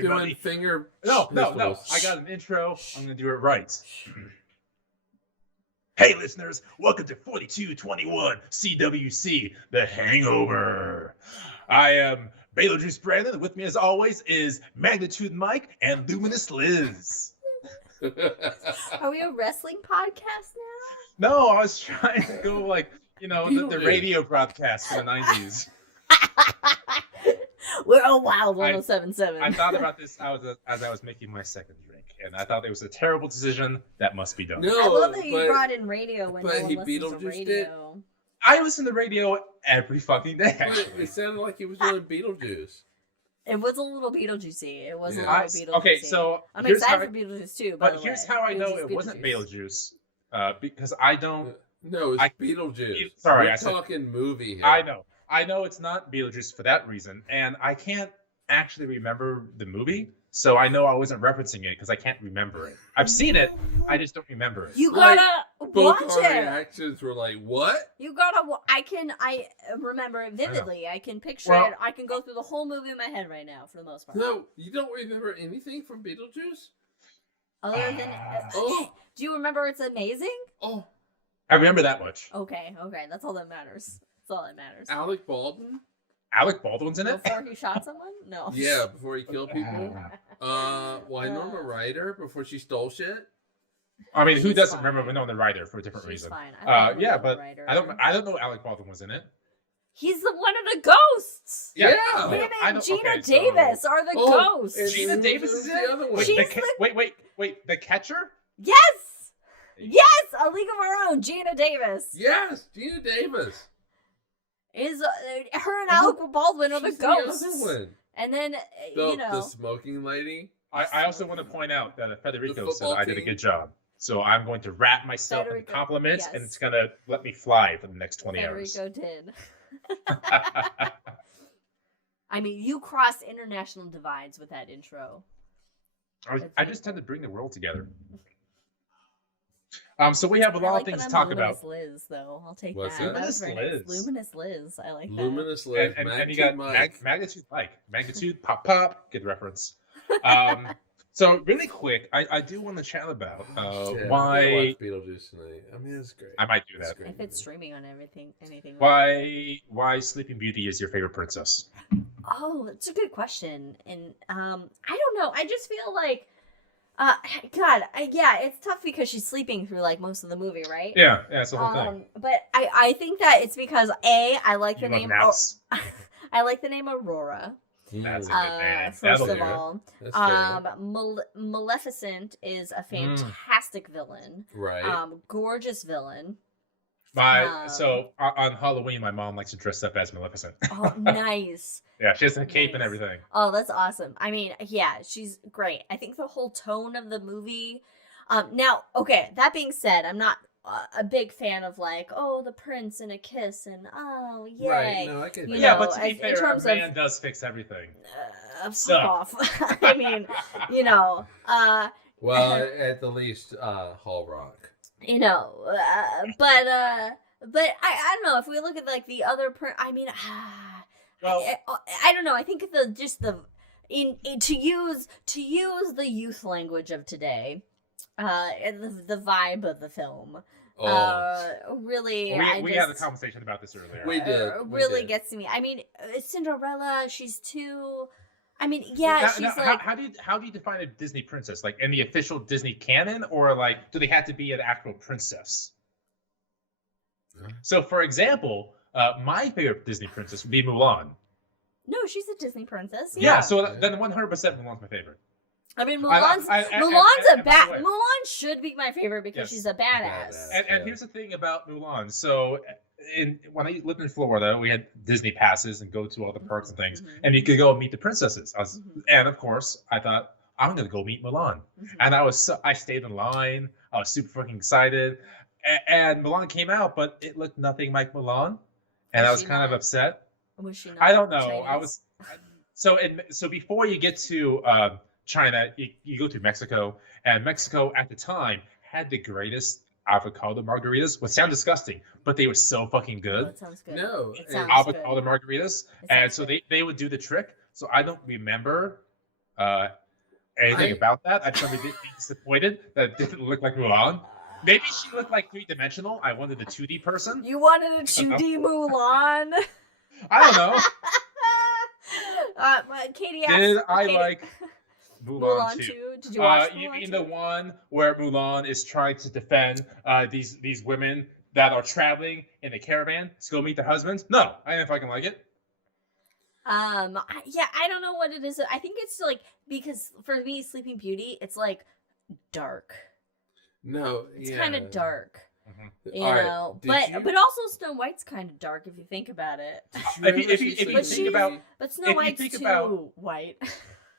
everybody. Doing finger. No. I got an intro. I'm going to do it right. Hey, listeners. Welcome to 4221 CWC, The Hangover. I am Beetlejuice Brandon. With me, as always, is Magnitude Mike and Luminous Liz. Are we a wrestling podcast now? No, I was trying to go like, the radio broadcast for the 90s. We're a wild 1077. I thought about this as I was making my second drink, and I thought it was a terrible decision that must be done. I love that you brought in radio when no one listens to radio. I listen to radio every fucking day, actually. But it sounded like he was doing Beetlejuice. It was a little Beetlejuicy. It was a little Beetlejuicy. Okay, so I'm excited for Beetlejuice too. But here's how I know it wasn't Beetlejuice, because I don't. No, it's Beetlejuice. Sorry, we're talking movie here. I know it's not Beetlejuice for that reason, and I can't actually remember the movie, so I know I wasn't referencing it because I can't remember it. I've seen it, I just don't remember it. You gotta watch Both our it. reactions were like, "What?" You gotta. I remember it vividly. I can picture it. I can go through the whole movie in my head right now for the most part. No, you don't remember anything from Beetlejuice? Other than, do you remember it's amazing? Oh, I remember that much. Okay, that's all that matters. That's all that matters. Alec Baldwin? Alec Baldwin's in it? Before he shot someone? No. Yeah, before he killed people. Winona Ryder before she stole shit. I mean, who doesn't remember Winona Ryder for a different reason? Fine. But I don't know Alec Baldwin was in it. He's the one of the ghosts. Yeah. Him and Gina Davis are the ghosts. Gina Davis is in the other one. Wait, the catcher? Yes, A League of Our Own. Gina Davis. Yes, Gina Davis. Is her and Alec Baldwin are the ghosts. The other one. And then the smoking lady. I also want to point out that Federico said I did a good job. So I'm going to wrap myself in compliments, and it's going to let me fly for the next 20 hours. Federico did. I mean, you crossed international divides with that intro. I just tend to bring the world together. So we have a lot of things to talk about. Luminous Liz, though. I'll take What's that. that? Luminous Liz. Luminous Liz. I like that. Luminous Liz. And you got Magnitude Mike. Magnitude pop. Good reference. So really quick, I do want to chat about why Beetlejuice tonight. I mean, it's great. I might do that. If it's streaming on anything. Why Sleeping Beauty is your favorite princess? Oh, it's a good question, and I don't know. I just feel like, it's tough because she's sleeping through like most of the movie, right? Yeah, it's the whole thing. But I think that it's because I like the name. I like the name Aurora. That's a good name. First of all, Maleficent is a fantastic villain. Right. Gorgeous villain. So on Halloween, my mom likes to dress up as Maleficent. Oh, nice. Yeah, she has a cape and everything. Oh, that's awesome. I mean, yeah, she's great. I think the whole tone of the movie. Now, okay, that being said, I'm not a big fan of like, the prince and a kiss and yay. Right. No, I can. But to be fair, a man does fix everything. Fuck off. I mean, well, at the least, Hall Rock. But I don't know if we look at like the other. I mean, I don't know. I think to use the youth language of today. The vibe of the film really we had a conversation about this earlier. We did. Really gets to me. I mean, Cinderella, she's too. I mean, yeah, she's like. How do you define a Disney princess? Like in the official Disney canon, or like do they have to be an actual princess? So, for example, my favorite Disney princess would be Mulan. No, she's a Disney princess. Yeah, so then 100% Mulan's my favorite. I mean, Mulan should be my favorite because she's a badass. And here's the thing about Mulan. So, when I lived in Florida, we had Disney passes and go to all the parks and things, and you could go meet the princesses. And of course, I thought I'm gonna go meet Mulan, and I stayed in line. I was super fucking excited, and Mulan came out, but it looked nothing like Mulan, and I was kind of upset. Was she not? I don't know. Chinese? I was so before you get to China, you go to Mexico, and Mexico at the time had the greatest avocado margaritas, which sound disgusting, but they were so fucking good. Oh, it sounds good. No, avocado margaritas, and so they would do the trick. So I don't remember anything about that. I just remember being disappointed that it didn't look like Mulan. Maybe she looked like 3-dimensional. I wanted a 2D person. You wanted a 2D Mulan? I don't know. Katie asked, Did I Katie, like Mulan 2? Did you watch You Mulan mean 2? the one where Mulan is trying to defend these women that are traveling in a caravan to go meet their husbands? No, I didn't fucking like it. I don't know what it is. I think it's like, because for me, Sleeping Beauty, it's like dark. No, it's kind of dark. Mm-hmm. You know, but also Snow White's kind of dark if you think about it. If you think about, but Snow White's too white.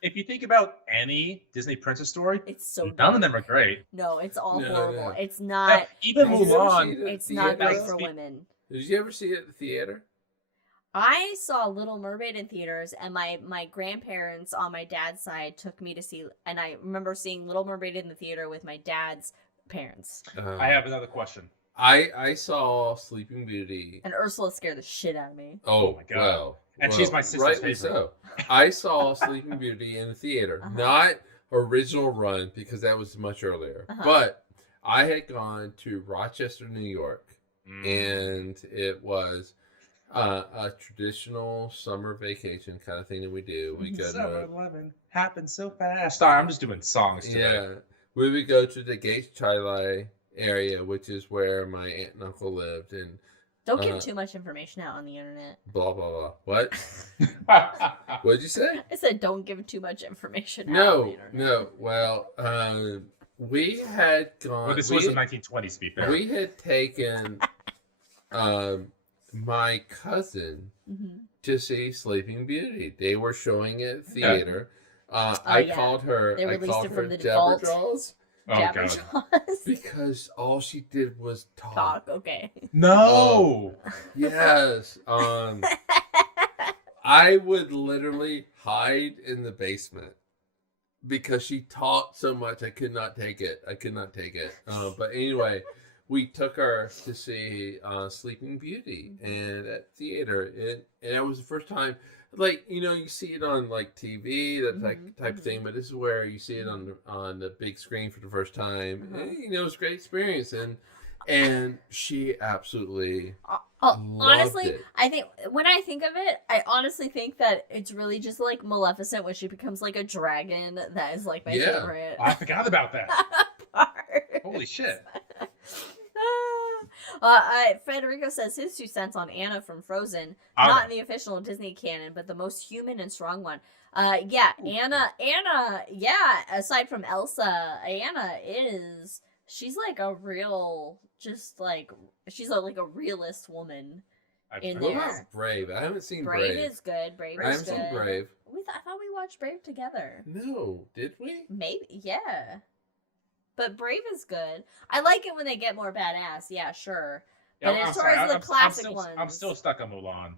If you think about any Disney princess story, it's so none dark. of them are great. No, it's all horrible. No. It's not. Even Mulan. It's not great for women. Did you ever see it at the theater? I saw Little Mermaid in theaters, and my grandparents on my dad's side took me to see, and I remember seeing Little Mermaid in the theater with my dad's parents. I have another question. I saw Sleeping Beauty, and Ursula scared the shit out of me. Oh my god! And she's my sister's rightly favorite. So. I saw Sleeping Beauty in the theater, not original run because that was much earlier. But I had gone to Rochester, New York, and it was a traditional summer vacation kind of thing that we do. We go Summer 11 happened so fast. Sorry, I'm just doing songs today. Yeah, we would go to the Gates Chile area, which is where my aunt and uncle lived, and don't give too much information out on the internet. Blah blah blah. What? What did you say? I said don't give too much information out on the internet. No. Well, we had gone. Well, this was the 1920s, to be fair. We had taken my cousin to see Sleeping Beauty. They were showing it at theater. I called her. They released it from the Deborah default. Draws. Oh god! Because all she did was talk. Okay. No. Yes. I would literally hide in the basement because she talked so much. I could not take it. But anyway, we took her to see Sleeping Beauty and at theater. And that was the first time. Like, you know, you see it on like TV, that type of thing, but this is where you see it on the big screen for the first time. And, you know, it was a great experience, and she absolutely honestly, it. I think when I think of it, I honestly think that it's really just like Maleficent when she becomes like a dragon. That is like my favorite. I forgot about that. part. Holy shit. Federico says his 2 cents on Anna from Frozen, Anna. not in the official Disney canon, but the most human and strong one. Anna, aside from Elsa, Anna she's like a real, she's like a realist woman in What there. about Brave? I haven't seen Brave Brave. is good. Brave I is haven't good. seen Brave. I thought we watched Brave together. No, did we? Maybe, yeah. But Brave is good. I like it when they get more badass. Yeah, sure. But as far as the classic ones, I'm still stuck on Mulan.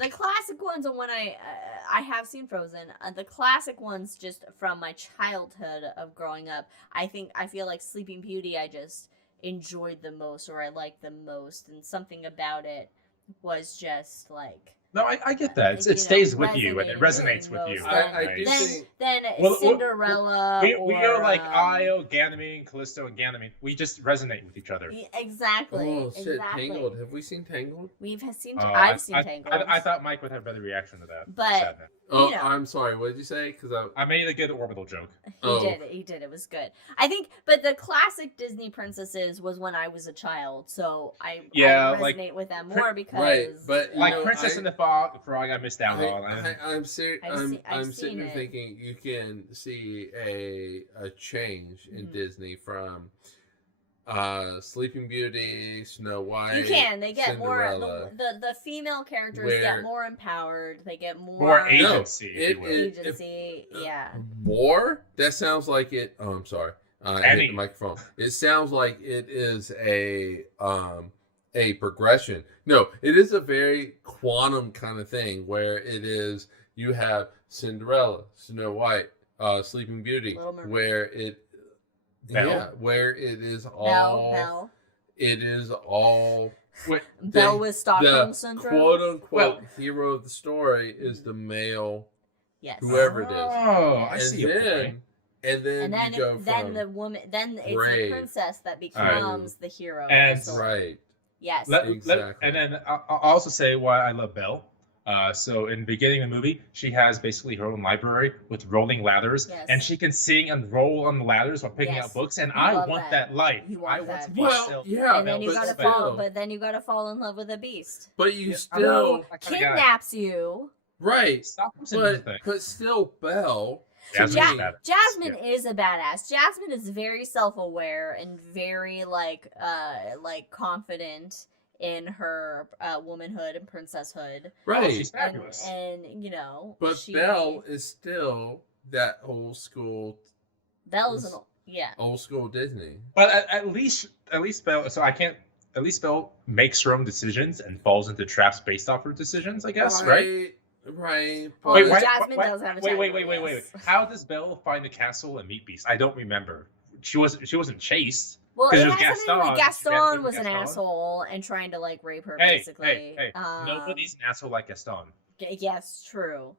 the classic ones are when I have seen Frozen. The classic ones, just from my childhood of growing up, I feel like Sleeping Beauty I just enjoyed the most, or I liked the most, and something about it was just like. No, I get that. It stays with you and it resonates with you. I do think... Then Cinderella. We are like Io, Ganymede, Callisto, and Ganymede. We just resonate with each other. Exactly. Oh shit! Exactly. Tangled. Have we seen Tangled? I've seen Tangled. I thought Mike would have a better reaction to that. But oh, I'm sorry. What did you say? Because I made a good orbital joke. He did. It was good. I think, but the classic Disney princesses was when I was a child, so I resonate with them more because but like Princess and the Frog, I missed out on. I'm sitting seen there thinking you can see a change in Disney from Sleeping Beauty, Snow White. You can. They get Cinderella. more. The female characters get more empowered. They get more agency. Agency. Yeah. More? That sounds like it. Oh, I'm sorry. I hit the microphone. It sounds like it is a progression. No, it is a very quantum kind of thing where it is you have Cinderella, Snow White, Sleeping Beauty, where it is all Belle. It is all Belle with Stockholm syndrome. Quote unquote hero of the story is the male Yes. whoever it is. Oh, I And see your then, point. and then, And you go then from the woman, then it's brave the princess that to- becomes the hero of And- the story. right. Yes. Exactly. And then I'll also say why I love Belle. So in the beginning of the movie, she has basically her own library with rolling ladders, Yes. and she can sing and roll on the ladders while picking Yes. out books. And You I love want that. that life. You want I want that. to be Well, Belle. yeah, And then you Belle's gotta Belle. fall, but then you gotta fall in love with a beast. But you Yeah, still I kinda got it. Kidnaps you. right. Stop the thing. But still, Belle. So Jasmine's Ja- badass. Jasmine is a badass. Jasmine is very self-aware and very like confident in her womanhood and princesshood. Right. Oh, she's fabulous. And you know, But she, Belle is still that old school Belle's an old school Disney. But at least Belle. So I can't. At least Belle makes her own decisions and falls into traps based off her decisions. I guess, right? Right. Well, Wait, but- why- Jasmine why- does have a wait, tiger, wait. yes. How does Belle find the castle and meet Beast? I don't remember. She wasn't chased. Well, 'Cause it it was has something to do with Gaston. She ran Gaston through was an Gaston. asshole and trying to like rape her Hey, basically. hey. Nobody's an asshole like Gaston. Yes, true.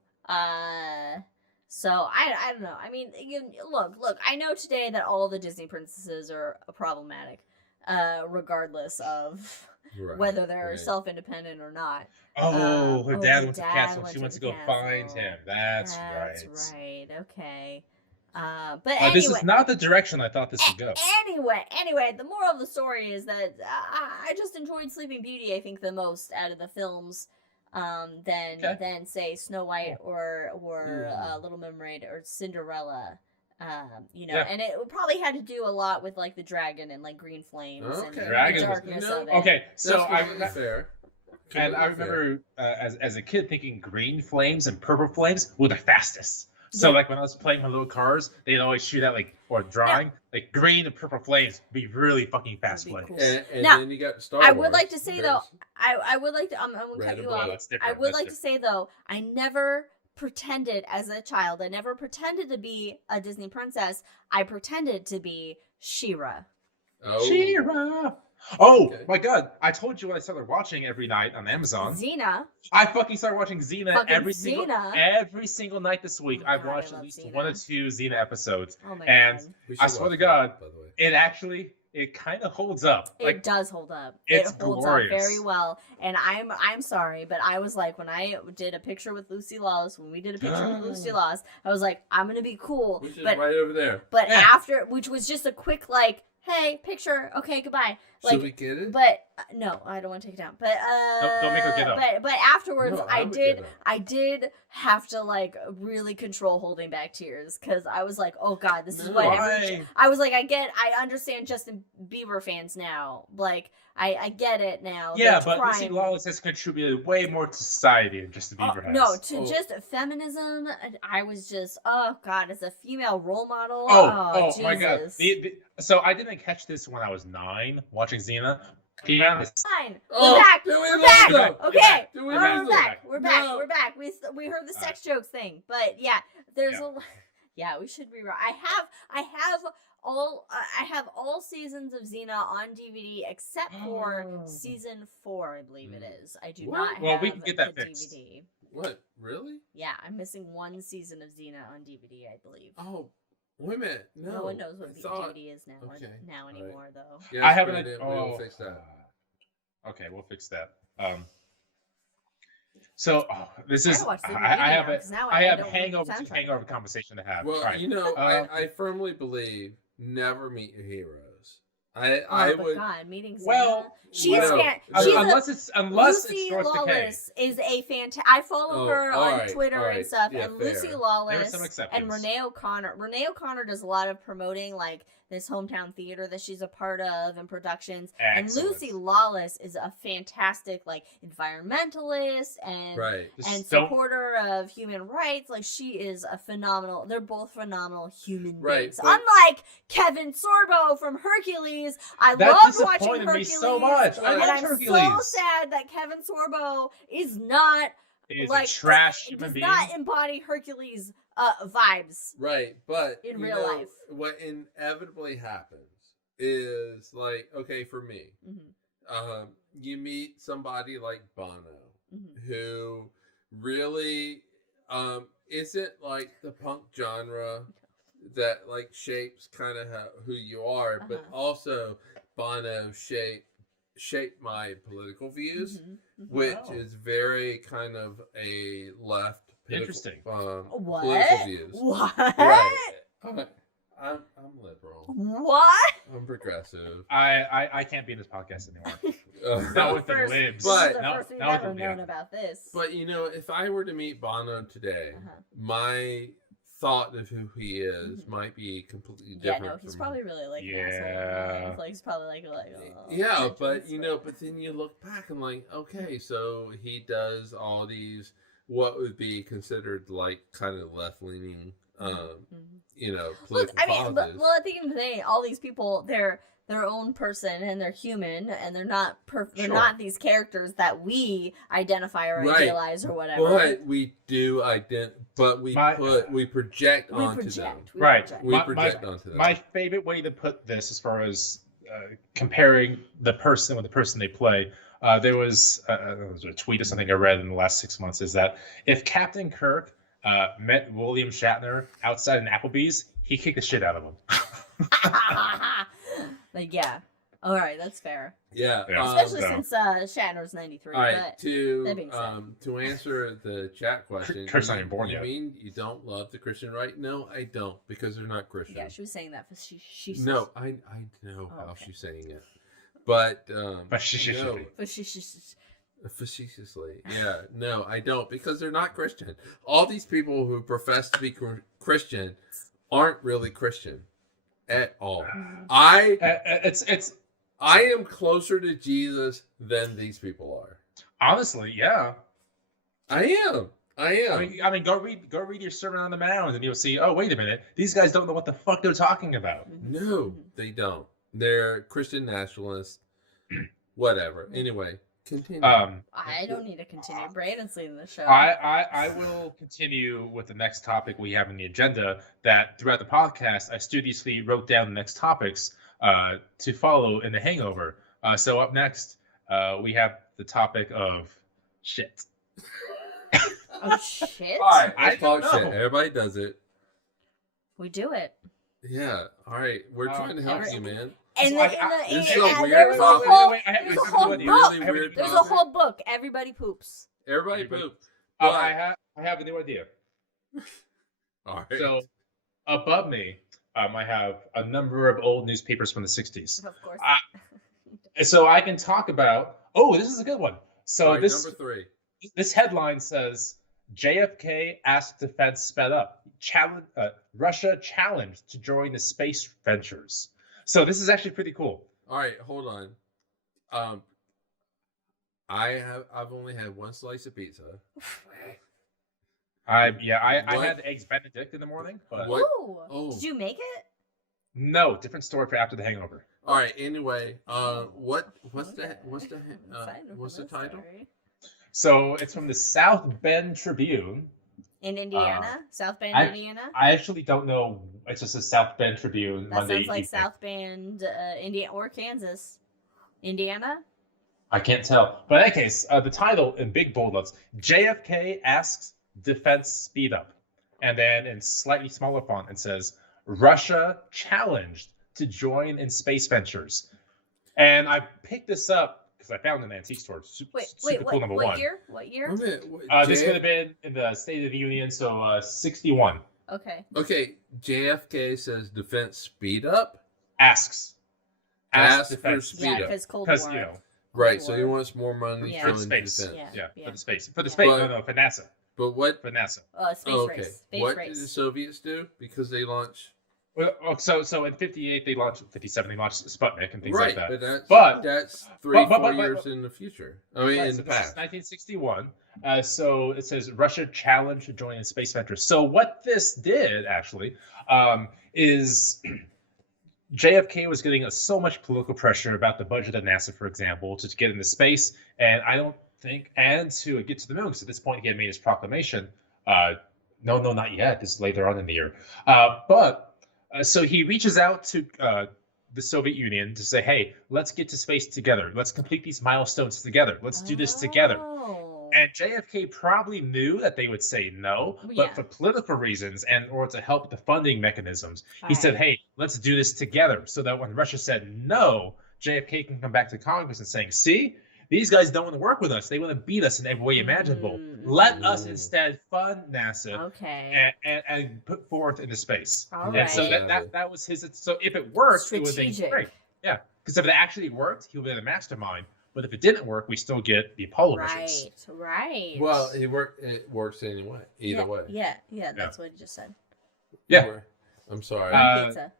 So I don't know. I mean, look. I know today that all the Disney princesses are problematic, regardless of right, whether they're right. self-independent or not. Oh, her dad her went to the dad castle. went She to went to the go find castle. him. That's That's right. right. Okay. But This anyway. is not the direction I thought this would go. Anyway, the moral of the story is that I just enjoyed Sleeping Beauty. I think the most out of the films, than say Snow White or Little Mermaid or Cinderella. Yeah. And it probably had to do a lot with like the dragon and like green flames Okay. and Dragon the was- darkness no, of it. Okay, so That's I completely fair. and I Completely fair. remember as a kid thinking green flames and purple flames were the fastest. So Yeah. like when I was playing my little cars, they'd always shoot out or drawing like green and purple flames would be really fucking fast That'd be flames. cool. And Now, then you got Star I Wars. would like to say though, There's- I would like to I'm gonna Red cut and you blue. off. That's different. I would That's like to say though, I never pretended as a child. I never pretended to be a Disney princess. I pretended to be She-Ra. Oh. She-Ra. Oh Okay. my god! I told you what I started watching every night on Amazon. Xena. I fucking started watching Xena Fucking every single night this week. Oh I've God, I watched love at least Xena. 1 or 2 Xena episodes. Oh my And god. We I should swear watch to God, that, by the way. It kind of holds up. It does hold up. it's It holds glorious. up very well. And I'm sorry, but I was like, when I did a picture with Lucy Lawless, when we did a picture with Lucy Lawless, I was like, I'm gonna be cool. Which is But right over there. Yeah. after, which was just a quick like, hey, picture, okay, goodbye. Like, Should we get it? but no, I don't want to take it down. But Don't make her get up. But afterwards, No, I would get did up. I did have to like really control holding back tears because I was like, oh god, this is No. what Why? I was like, I understand Justin Bieber fans now. Like, I get it now. Yeah, They're but Lucy crying. Lawless has contributed way more to society than Justin Bieber has. No, to Oh. just feminism, I was just, oh god, as a female role model. Oh Jesus. my god! So I didn't catch this when I was 9 watching Xena. Keanu, Fine. Oh, We're back. do we We're lose back. them? Okay. Do we We're lose back. them? We're back. No. We're back. We heard the sex jokes thing, but yeah, there's Yeah. a yeah. We should rewrite. I have all seasons of Xena on DVD except for Oh. season 4, I believe it is. I do What? not have Well, we can get that the fixed. DVD. What? Really? Yeah, I'm missing 1 season of Xena on DVD, I believe. Oh, wait a minute. No. No one knows what I thought- DVD is now Okay, now all right. anymore though. Yes, I haven't. Brandon, we'll fix that. Okay, we'll fix that. So this I is gotta watch the I DVD have now, a 'cause now I I have don't want hangover the to soundtrack. hangover conversation to have. Well, All right. you know, Um, I firmly believe never meet your heroes. Oh I my would. god, meeting Xena. Well, she's well, she's unless Lucy it starts decaying. Lawless is a fantastic. I follow Oh, her all on right, Twitter all right. and stuff, Yeah, and fair. Lucy There are Lawless some and exceptions. Renee O'Connor. Renee O'Connor does a lot of promoting like this hometown theater that she's a part of and productions. Excellent. And Lucy Lawless is a fantastic like environmentalist and Right. Just don't- supporter of human rights. Like she is a phenomenal. They're both phenomenal human Right, beings. but- Unlike Kevin Sorbo from Hercules, I That loved watching disappointed me Hercules. so much. I and love I'm so Hercules. sad that Kevin Sorbo is not Is like a trash human does being. not embody Hercules vibes. Right, but In you real know, life. what inevitably happens is like, okay, for me, you meet somebody like Bono, Mhm. who really, is it like the punk genre that like shapes kind of who you are, but also Bono shaped my political views, which is very kind of a left Interesting. political views. What? Right. I'm liberal. What? I'm progressive. I can't be in this podcast anymore. Not with the libs. But But the first we've ever known about this. But if I were to meet Bono today, my thought of who he is might be completely different. Yeah, no, he's probably really like an Yeah. asshole. Like he's probably like yeah, but but then you look back and like, okay, so he does all these what would be considered like kind of left leaning, political Look, I mean, politics. well, at the end of the day, all these people, they're their own person and they're human and they're not they're not these characters that we identify or idealize or whatever. But we do we project onto them. We project onto them. My favorite way to put this, as far as comparing the person with the person they play, there was a tweet or something I read in the last 6 months, is that if Captain Kirk met William Shatner outside an Applebee's, he kicked the shit out of him. Like, yeah. All right, that's fair. Yeah. Especially since Shatner's 93. All right, but to answer the chat question, Kirk's not even born yet. You mean you don't love the Christian right? No, I don't, because they're not Christian. Yeah, she was saying that. She No, I know how she's saying it. But facetiously, yeah, no, I don't, because they're not Christian. All these people who profess to be Christian aren't really Christian at all. I am closer to Jesus than these people are. Honestly, yeah. I am. I mean, go read your Sermon on the Mount, and you'll see. Oh, wait a minute, these guys don't know what the fuck they're talking about. No, they don't. They're Christian nationalists. Whatever. Anyway, continue. I don't need to continue. Braden's leading the show. I will continue with the next topic we have in the agenda. That throughout the podcast, I studiously wrote down the next topics to follow in the Hangover. So up next, we have the topic of shit. Oh, shit? All right, I talk shit. Everybody does it. We do it. Yeah. All right, we're trying to help you, man. And there's a whole book. Everybody poops. Everybody poops. I have a new idea. All right. So above me, I have a number of old newspapers from the 60s. Of course. So I can talk about. Oh, this is a good one. So right, this number 3. This headline says, JFK asked defense sped up. Russia challenged to join the space ventures. So this is actually pretty cool. All right, hold on. I've only had one slice of pizza. I had eggs Benedict in the morning, but Did you make it? No, different story for after the Hangover. All right. Anyway, what's the title? So it's from the South Bend Tribune. In Indiana? South Bend, Indiana? I actually don't know. It's just a South Bend Tribune. That Monday sounds like evening. South Bend, Indiana, or Kansas. Indiana? I can't tell. But in any case, the title in big bold letters, JFK asks defense speed up. And then in slightly smaller font, it says, Russia challenged to join in space ventures. And I picked this up because I found it in an antique store. Super cool, number one. What year? This could have been in the State of the Union, so 61. Okay. JFK says defense speed up. Asks for speed up. Because Cold War. Right, so he wants more money for the space. For the space. For NASA. But what? For NASA. Space race. What did the Soviets do? Because they launched. Well, so in 58 they launched, 57 they launched Sputnik and things like that. But that's 4 years in the future. I mean, in the past. 1961. So it says Russia challenged to join in space ventures. So what this did actually is JFK was getting so much political pressure about the budget at NASA, for example, to get into space, and to get to the moon. Because at this point he had made his proclamation. No, not yet. This is later on in the year. So he reaches out to the Soviet Union to say, hey, let's get to space together. Let's complete these milestones together. Let's do this together. And JFK probably knew that they would say no, but Yeah. for political reasons and or to help with the funding mechanisms, he All said, right. "Hey, let's do this together," so that when Russia said no, JFK can come back to Congress and saying, "See, these guys don't want to work with us. They want to beat us in every way imaginable. Let us Mm. instead fund NASA Okay. and put forth into space." All And so right. that was his. So if it worked, it would be Strategic. great. Yeah, because if it actually worked, he would be the mastermind. But if it didn't work, we still get the Apollo missions. Right. Well, it works anyway. Either way. Yeah. That's what he just said. Yeah. I'm sorry. On pizza.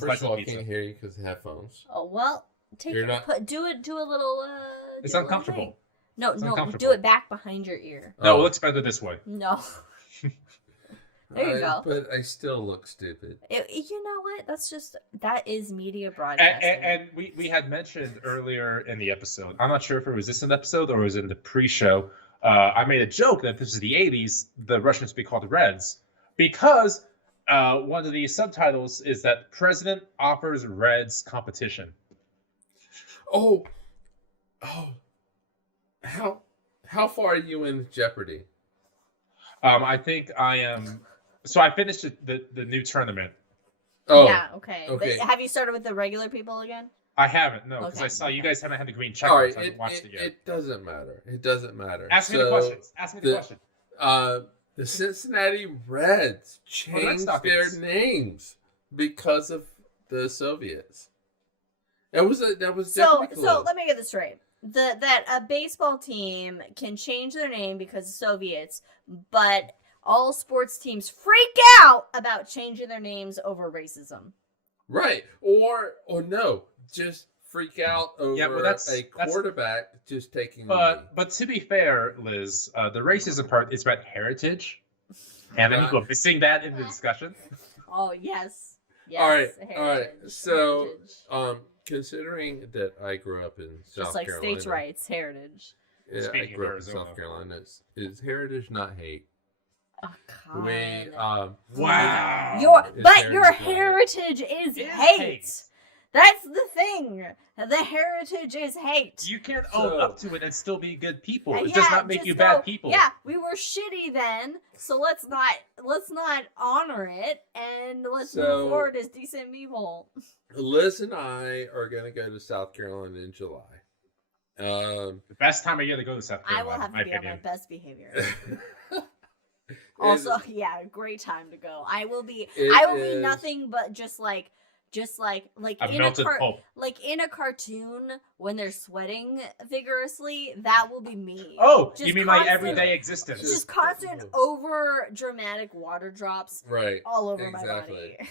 First of all, I can't hear you because of headphones. Oh well, do a little. It's do a little uncomfortable. thing. No, It's do uncomfortable. it back behind your ear. No, Oh. it looks better this way. No. There you go. But I still look stupid. You know what? That is media broadcasting. And we had mentioned earlier in the episode, I'm not sure if it was this in the episode or it was in the pre-show, I made a joke that if this is the 80s, the Russians would be called Reds, because one of the subtitles is that President offers Reds competition. Oh. How far are you in Jeopardy? I think I am. So I finished the new tournament. Oh, yeah. Okay. okay. But have you started with the regular people again? I haven't, no, because Okay, I saw you okay. guys haven't had the green check. all right. So I haven't watched it yet. It doesn't matter. It doesn't matter. Ask me the questions. Ask me the question. The Cincinnati Reds changed their Stockings. names because of the Soviets. That was So Jeopardy clue. let me get this straight. That a baseball team can change their name because of Soviets, but all sports teams freak out about changing their names over racism. Right. Or no, just freak out over that's quarterback just taking the knee. But to be fair, Liz, the racism part is about heritage, and then you go missing that in the discussion. Oh yes. Yes. All right. Heritage. So, Heritage. Considering that I grew up in South Just like Carolina, states' rights, heritage. Yeah, I Speaking of grew up in Arizona. South Carolina. Is heritage not hate? Oh God. We Wow. Your It's heritage is It is hate. hate. That's the thing. The heritage is hate. You can't own So- up to it and still be good people. It Yeah, does not make just you go, bad people. Yeah, we were shitty then, so let's not honor it and let's So- move forward as decent people. Liz and I are going to go to South Carolina in July. The best time of year to go to South I Carolina, will have in my to be on my opinion. best behavior. Also, yeah, great time to go. I will be nothing but just like A in melted pulp. like in a cartoon when they're sweating vigorously. That will be me. Oh, Just you mean my constant- everyday existence? Just constant over dramatic water drops right. all over my Exactly. body.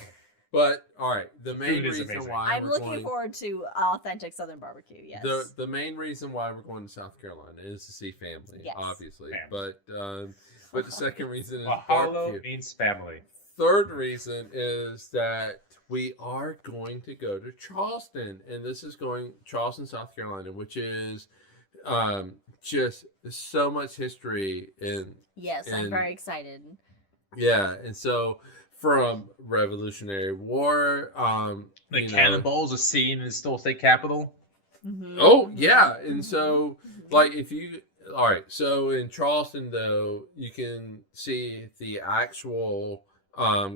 But all right, the main Food is reason amazing. why I'm we're looking going, forward to authentic Southern barbecue. Yes. the main reason why we're going to South Carolina is to see family, Yes. obviously. Family. But the second reason is Mahalo barbecue. means family. Third reason is that we are going to go to Charleston, and this is Charleston, South Carolina, which is just so much history in Yes, I'm and- very excited. yeah, and so from Revolutionary War, The you know- cannonballs are seen in the Still State Capitol. Mhm. Oh yeah, and so like if you all right, so in Charleston though, you can see the actual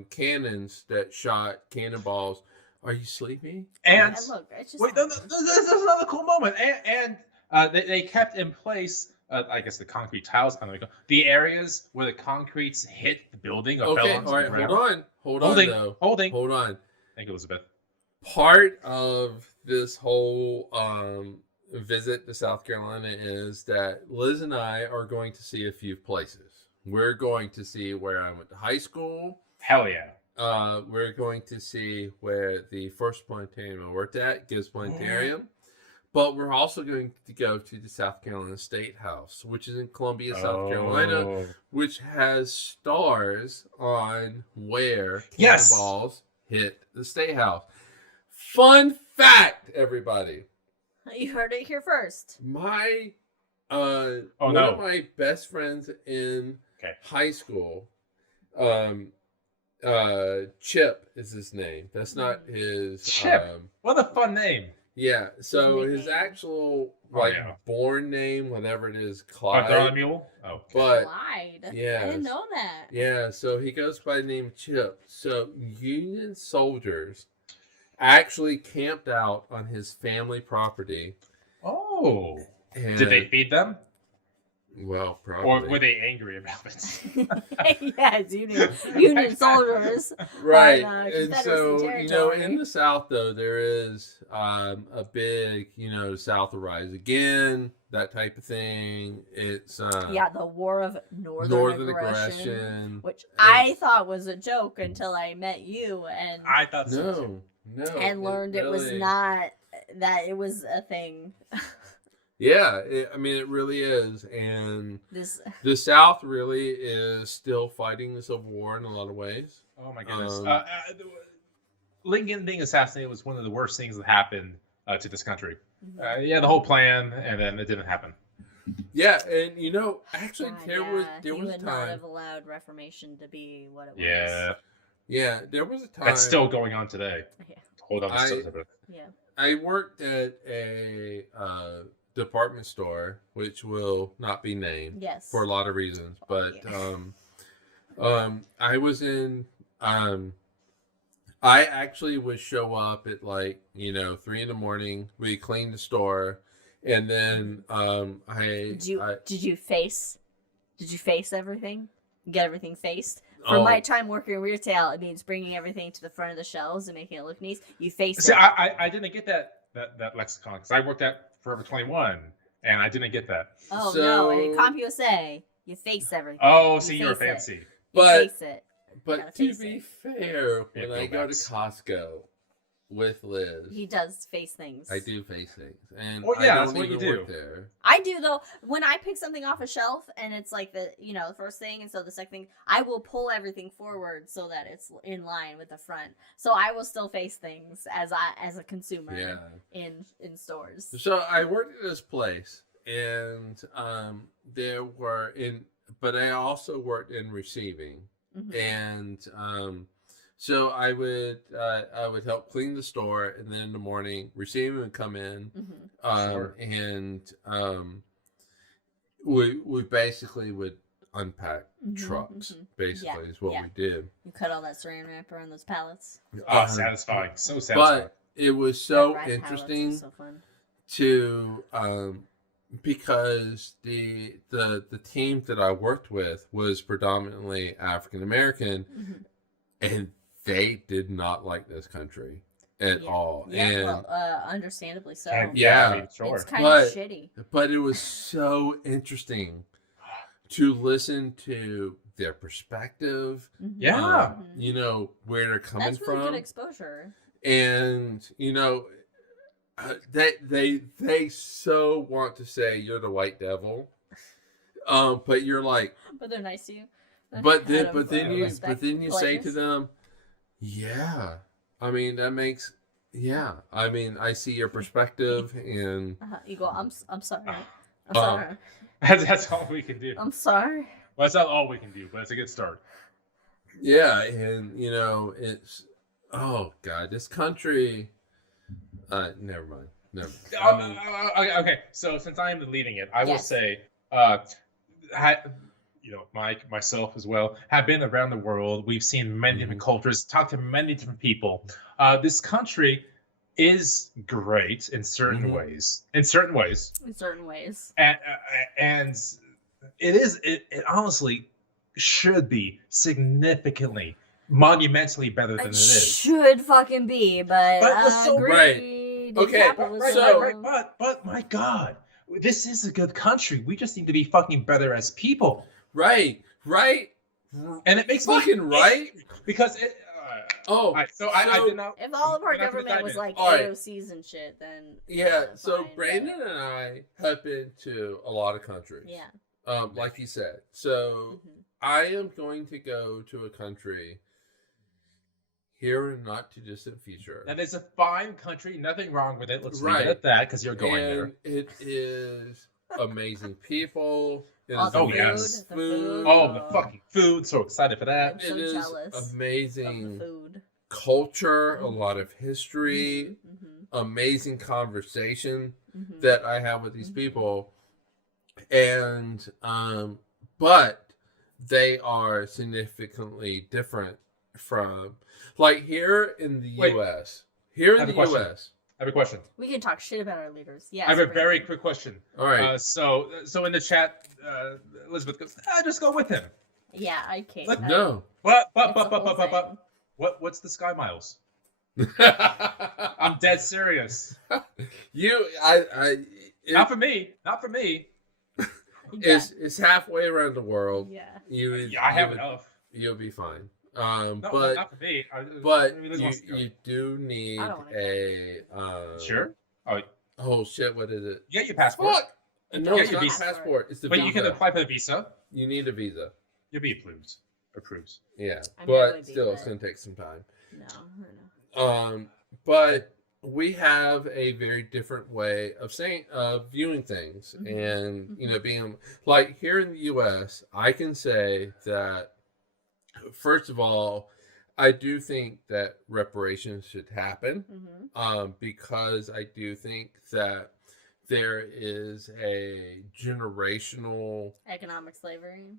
cannons that shot cannonballs. Are you sleepy? And Yeah, look, it's just wait, no, there's another cool moment. And they kept in place, I guess the concrete tiles. I don't know, the areas where the concretes hit the building or fell Okay, onto all right, the ground. hold on though. Holding. Hold on. Thank you, Elizabeth. Part of this whole visit to South Carolina is that Liz and I are going to see a few places. We're going to see where I went to high school. Hell yeah. We're going to see where the first planetarium I worked at, Gibbs Planetarium. But we're also going to go to the South Carolina State House, which is in Columbia, South Carolina, Oh. which has stars on where Yes. cannonballs hit the State House. Fun fact, everybody. You heard it here first. My one no. of my best friends in Okay. high school, Chip is his name. That's not his Chip. What a fun name. Yeah. So his nickname. actual Oh, yeah. born name, whatever it is, Clyde. Bartholomew? Oh. But Clyde. I yes. didn't know that. yeah, so he goes by the name Chip. So Union soldiers actually camped out on his family property. Oh. And, Did they feed them? Well, probably. Or were they angry about it? Yes, Union soldiers. Right. On, And Confederacy so, territory. in the South, though, there is a big, South will rise again, that type of thing. It's the War of Northern Aggression, which I thought was a joke until I met you and I thought so too. No, and learned it was not, that it was a thing. Yeah, it really is, and This the South really is still fighting the Civil War in a lot of ways. Oh my goodness. Lincoln being assassinated was one of the worst things that happened to this country. The whole plan, and then it didn't happen. Yeah, and actually, there was he a would not time. have allowed Reformation to be what it was. Yeah, there was a time. That's still going on today. Yeah. Hold on. Yeah. I worked at a department store, which will not be named, Yes, for a lot of reasons, but I was in I actually would show up at 3 a.m. We clean the store, and then did you face everything? Get everything faced? For my time working in retail, it means bringing everything to the front of the shelves and making it look nice. You face it. I didn't get that lexicon because I worked at Forever 21 and I didn't get that. Oh no! In CompUSA, you face everything. Oh, see, you're fancy. But face it. But to be fair, when I go to Costco with Liz, he does face things. I do face things, and well, yeah, I that's don't what even you do. work there. I do though. When I pick something off a shelf and it's like the first thing, and so the second thing, I will pull everything forward so that it's in line with the front. So I will still face things as a consumer in stores. So I worked at this place, and but I also worked in receiving, and so I would help clean the store, and then in the morning, receiving would come in, and we basically would unpack trucks. Basically, is what we did. You cut all that saran wrap around those pallets. Oh, satisfying! So satisfying. But it was so Red interesting so fun. to because the team that I worked with was predominantly African American, and they did not like this country at all. Yeah, and well, understandably so. Sure. It's kind of shitty. But it was so interesting to listen to their perspective. Yeah. Where they're coming That's really from. good exposure. And they so want to say you're the white devil, but you're like, but they're nice to you. But then you say to them, yeah, I mean that makes I mean I see your perspective, and you go, I'm sorry, I'm sorry. That's all we can do. I'm sorry. Well, that's not all we can do, but it's a good start. Yeah, and it's this country. Never mind. Okay, so since I am leading it, I will say, Mike, myself as well, have been around the world. We've seen many different cultures, talked to many different people. This country is great in certain ways. And it honestly should be significantly, monumentally better than it is. Should fucking be, but right. Okay, but my God, this is a good country. We just need to be fucking better as people. Right. And it makes fucking right because it. I did not. If all of our government was like AOCs and shit, then So Brandon and I have been to a lot of countries. Yeah. Like you said. So I am going to go to a country here in not too distant future. That is a fine country. Nothing wrong with it. Let's leave it at that because you're going there. It is amazing people. It is food. Oh, the fucking food. So excited for that. I'm so jealous amazing of the food. Culture, a lot of history. amazing conversation Mhm. that I have with these Mhm. people, and but they are significantly different from, like, here in the Wait, U.S. Here I have in a the question. U.S. I have a question. We can talk shit about our leaders. Yes. I have a bring very it. quick question. All right. So in the chat, Elizabeth goes, just go with him. Yeah, I can't. Let- No. What's the Sky Miles? I'm dead serious. Not for me. It's halfway around the world. Yeah. I have enough. You'll be fine. No, But not for me. but Maybe Liz wants to go. you do need I don't wanna a Sure. oh shit, what is it? You get your passport. Fuck! No, Yeah, it's your not a visa. passport. It's the But visa. you can apply for the visa. You need a visa. You'll be approved. Yeah, I'm but gonna be still, there. it's gonna take some time. No, I don't know. But we have a very different way of viewing things, Mhm. and being like here in the U.S., I can say that first of all, I do think that reparations should happen, because I do think that there is a generational Economic slavery.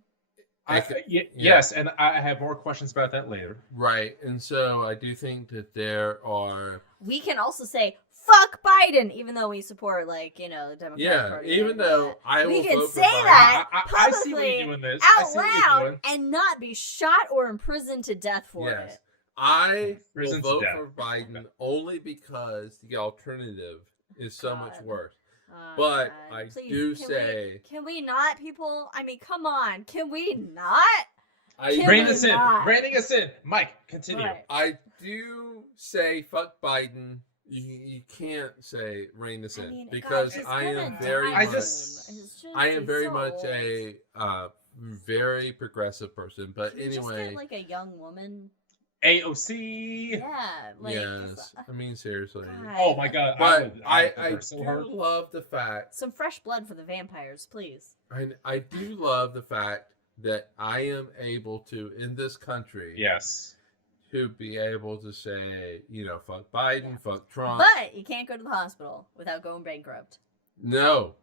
Yes, and I have more questions about that later. right, and so I do think that there are. We can also say fuck Biden, even though we support the Democratic Yeah, Party. even and though I we will can vote for say Biden. that I see what publicly, you're doing this. I out see what you're loud doing. and not be shot or imprisoned to death for Yes. it. I will Prison to vote death. for Biden only because the alternative is so much God. worse. Oh, But God. I Please, do can say can we not, people? I mean, come on, can we not? Can Rein we us in. not? Reining us in. Mike, continue. Right. I do say fuck Biden. You can't say rein us in, I mean, because God, I he's am gonna very die much. soon. I am He's very so much old. a very progressive person. But Can we just anyway, get, a young woman? AOC. Yeah, yes. I mean, seriously. God. Oh my God. But I would so do hard. love the fact. Some fresh blood for the vampires, please. I do love the fact that I am able to, in this country, Yes. to be able to say, fuck Biden, Yeah. fuck Trump. But you can't go to the hospital without going bankrupt. No.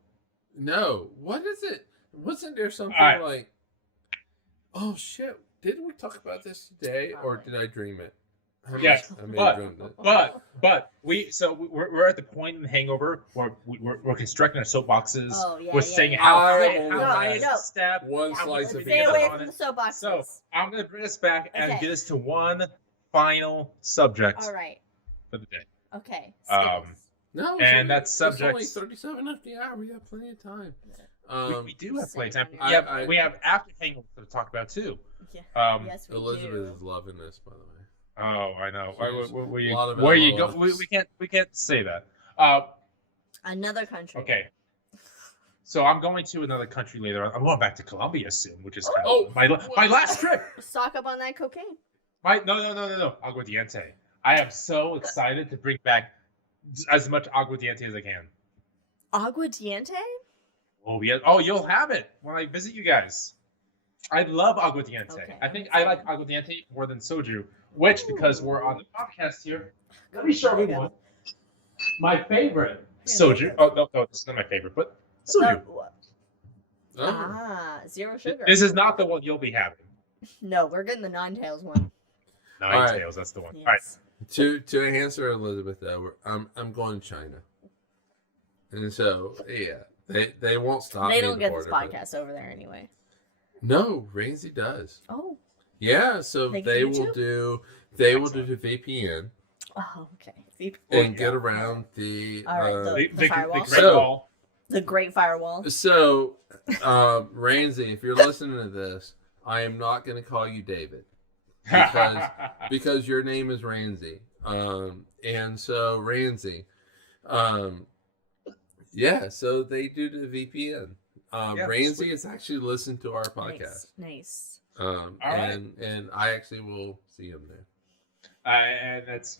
What is it? Wasn't there something Alright. like, oh shit, didn't we talk about this today, or Probably. did I dream it? Yes, I may have dreamed it. But we're at the point in Hangover where we're constructing our soapboxes. Oh, yeah, We're yeah, saying yeah. how I high will is have the step. one Yeah, slice of stay pizza away on from it. the soapboxes. So I'm gonna bring us back and Okay. get us to one final subject All right. for the day. Okay. Um, No, And that it's only subject- 37 after the hour. We have plenty of time. We do have playtime. I- We have after Hangover to talk about too. Yeah. Yes, we Elizabeth do. is loving this, by the way. Oh, I know. She's Where a lot of you go? LOLs. We can't say that. Another country. Okay. So I'm going to another country later on. I'm going back to Colombia soon, which is kind Oh, of my last trip. Stock up on that cocaine. No. Aguardiente. I am so excited to bring back as much aguardiente as I can. Aguardiente? Oh yeah. Oh, you'll have it when I visit you guys. I love aguardiente. Okay, I I'm think I like excited. aguardiente more than soju, which because we're on the podcast here. Let me show everyone my favorite soju. Oh no, this is not my favorite, but soju. Oh. Zero sugar. This is not the one you'll be having. No, we're getting the Nine-Tails one. Nine All right. Tails, that's the one. Yes. All right. To answer Elizabeth though, I'm going to China, and so yeah, they won't stop. They me don't at the get this border, but- podcast over there anyway. No, Ramsey does. Oh. Yeah, so Like they YouTube? will do the VPN Oh, okay. and get around the. All right, the firewall. Great So- Wall. The Great Firewall. So, Ramsey, if you're listening to this, I am not going to call you David because your name is Ramsey. And so Ramsey, yeah. So they do the VPN. Yeah, Ramsey sweet. has actually listened to our podcast. Nice. All right. And I actually will see him there. And that's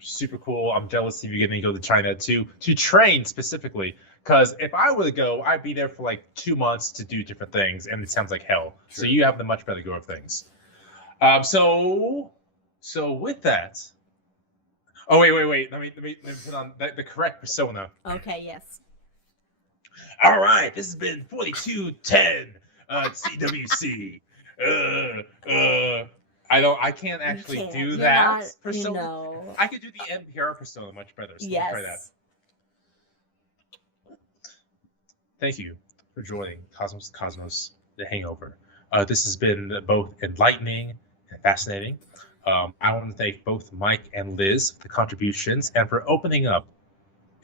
super cool. I'm jealous of you getting to go to China to train specifically. Because if I were to go, I'd be there for like 2 months to do different things, and it sounds like hell. So Sure. you have the much better go of things. So with that, Oh wait. Let me put on the correct persona. Okay, yes. All right, this has been 4210 CWC. I can't actually do You're that not, persona. No. I could do the NPR persona much better. So let me try that. Yes. Thank you for joining Cosmos, The Hangover. This has been both enlightening and fascinating. I want to thank both Mike and Liz for the contributions and for opening up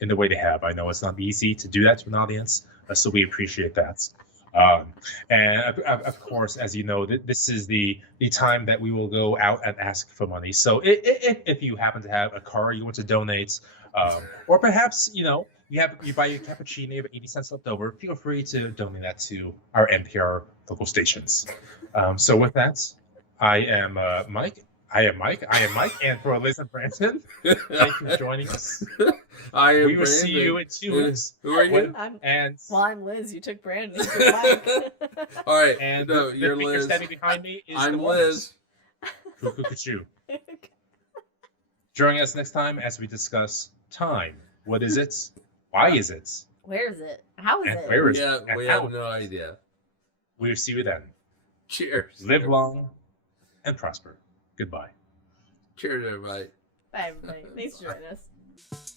in the way they have. I know it's not easy to do that to an audience, so we appreciate that. And of course, as you know, this is the time that we will go out and ask for money. So if you happen to have a car you want to donate, or perhaps you buy your cappuccino, you have 80 cents left over, feel free to donate that to our NPR local stations. So with that, I am Mike. And for Liz and Branson, thank you for joining us. I am We will Brandon. see you in 2 weeks. Who are you? I'm Liz. You took Brandon. You took Mike. All right. And No, you're the figure Liz. standing behind me is I'm the Liz. Cuckoo. Join us next time as we discuss time. What is it? Why is it? Where is it? How is And it? where is Yeah, it? And we how have no idea. We will see you then. Cheers. Live long and prosper. Goodbye. Cheers, everybody. Bye, everybody. Thanks for joining us.